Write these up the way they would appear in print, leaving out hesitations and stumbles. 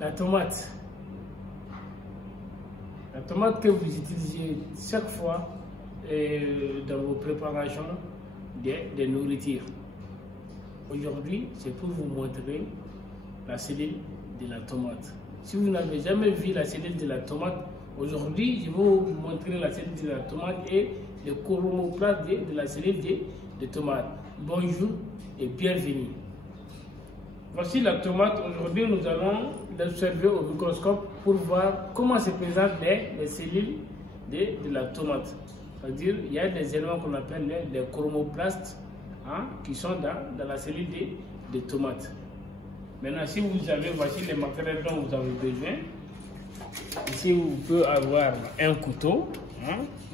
La tomate. La tomate que vous utilisez chaque fois dans vos préparations de nourriture. Aujourd'hui, c'est pour vous montrer la cellule de la tomate. Si vous n'avez jamais vu la cellule de la tomate, aujourd'hui, je vais vous montrer la cellule de la tomate et le chromoplasme de la cellule de tomate. Bonjour et bienvenue. Voici la tomate. Aujourd'hui, nous allons l'observer au microscope pour voir comment se présentent les cellules de la tomate. C'est-à-dire, il y a des éléments qu'on appelle les chromoplastes qui sont dans la cellule de tomate. Maintenant, si vous avez, voici les matériels dont vous avez besoin. Ici, vous pouvez avoir un couteau,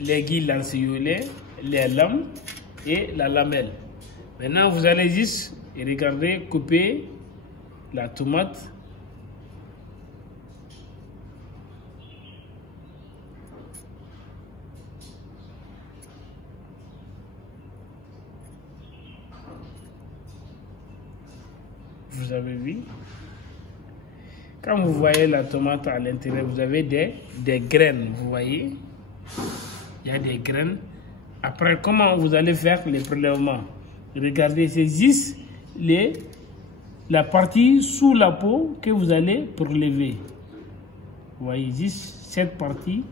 l'aiguille lancéolée, les lames et la lamelle. Maintenant, vous allez juste regarder, couper la tomate. Vous avez vu? Quand vous voyez la tomate à l'intérieur, vous avez des graines, vous voyez? Il y a des graines. Après, comment vous allez faire les prélèvements? Regardez, c'est juste la partie sous la peau que vous allez prélever. Vous voyez, juste cette partie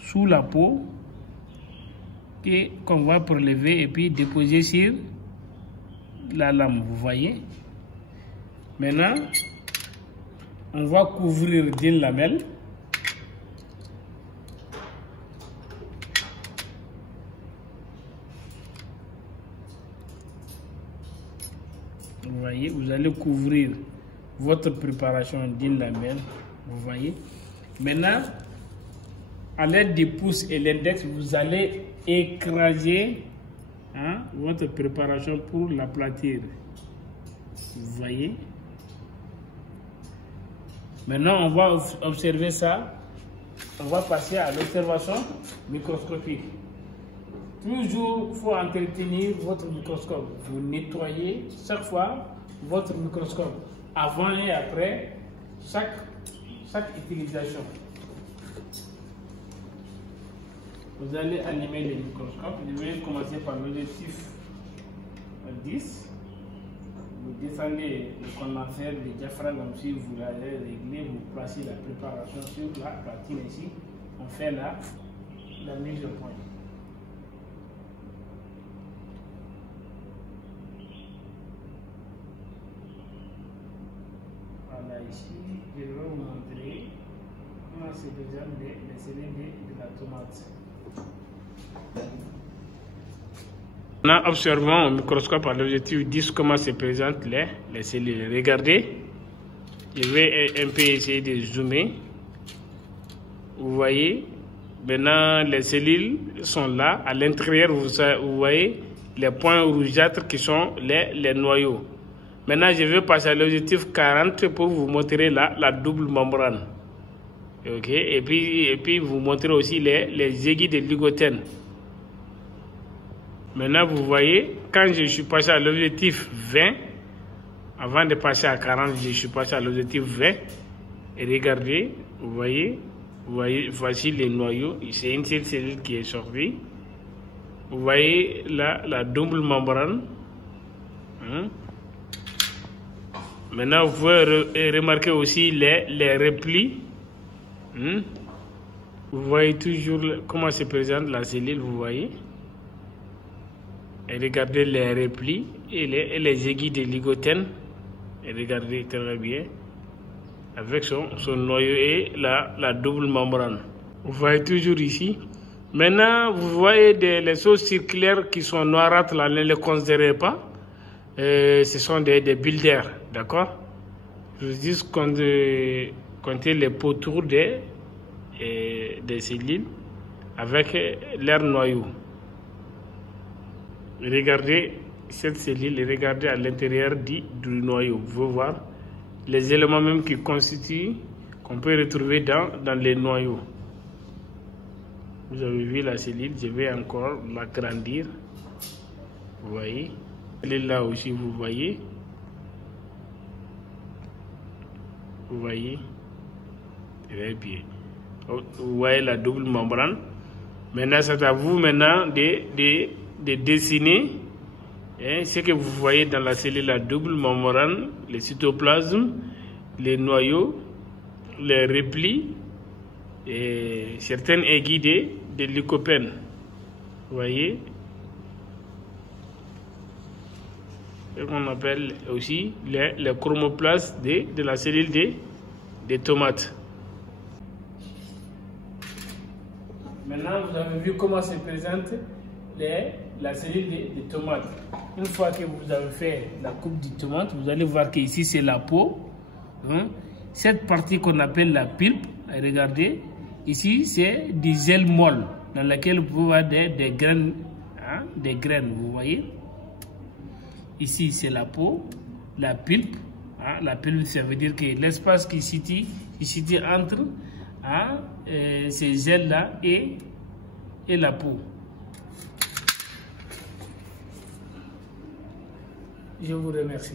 sous la peau qu'on va prélever et puis déposer sur la lame, vous voyez? Maintenant, on va couvrir d'une lamelle. Vous voyez, vous allez couvrir votre préparation d'une lamelle. Vous voyez. Maintenant, à l'aide du pouce et l'index, vous allez écraser votre préparation pour l'aplatir. Vous voyez. Maintenant, on va observer ça. On va passer à l'observation microscopique. Toujours, il faut entretenir votre microscope. Vous nettoyez chaque fois votre microscope avant et après chaque utilisation. Vous allez allumer le microscope. Je vais commencer par l'objectif 10. Vous descendez le condensateur, le diaphragme, si vous l'avez réglé, vous placez la préparation sur la platine ici. On fait la mise au point. Voilà, ici, je vais vous montrer comment se présentent les cellules de la tomate. Maintenant, observons au microscope à l'objectif 10 comment se présentent les cellules. Regardez, je vais un peu essayer de zoomer. Vous voyez, maintenant les cellules sont là. À l'intérieur, vous voyez les points rougeâtres qui sont les noyaux. Maintenant, je vais passer à l'objectif 40 pour vous montrer la double membrane. Ok, et puis vous montrer aussi les aiguilles de ligotène. Maintenant, vous voyez, quand je suis passé à l'objectif 20, avant de passer à 40, je suis passé à l'objectif 20. Et regardez, vous voyez, voici les noyaux. C'est une seule cellule qui est sortie. Vous voyez la double membrane. Maintenant, vous pouvez remarquer aussi les replis. Vous voyez toujours comment se présente la cellule, vous voyez. Et regardez les replis et les aiguilles de ligotène. Et regardez très bien. Avec son noyau et la double membrane. Vous voyez toujours ici. Maintenant, vous voyez les choses circulaires qui sont noirâtres là, ne les considérez pas. Ce sont des builders, d'accord? Je vous dis comptez les pourtours des cellules avec leur noyau. Regardez cette cellule et regardez à l'intérieur du noyau. Vous pouvez voir les éléments même qui constituent, qu'on peut retrouver dans les noyaux. Vous avez vu la cellule, je vais encore l'agrandir. Vous voyez, elle est là aussi, vous voyez. Vous voyez? Très bien. Vous voyez la double membrane. Maintenant, c'est à vous maintenant de dessiner ce que vous voyez dans la cellule, la double membrane, le cytoplasme, les noyaux, les replis et certaines aiguilles de lycopène. Vous voyez? Ce qu'on appelle aussi les chromoplastes de la cellule des tomates. Maintenant, vous avez vu comment se présente la cellule des tomates. Une fois que vous avez fait la coupe de tomate, vous allez voir que ici c'est la peau. Cette partie qu'on appelle la pulpe, regardez, ici c'est des ailes molles dans lesquelles vous pouvez voir des graines, vous voyez. Ici c'est la peau, la pulpe. La pulpe, ça veut dire que l'espace qui se situe entre ces ailes-là et la peau. Je vous remercie.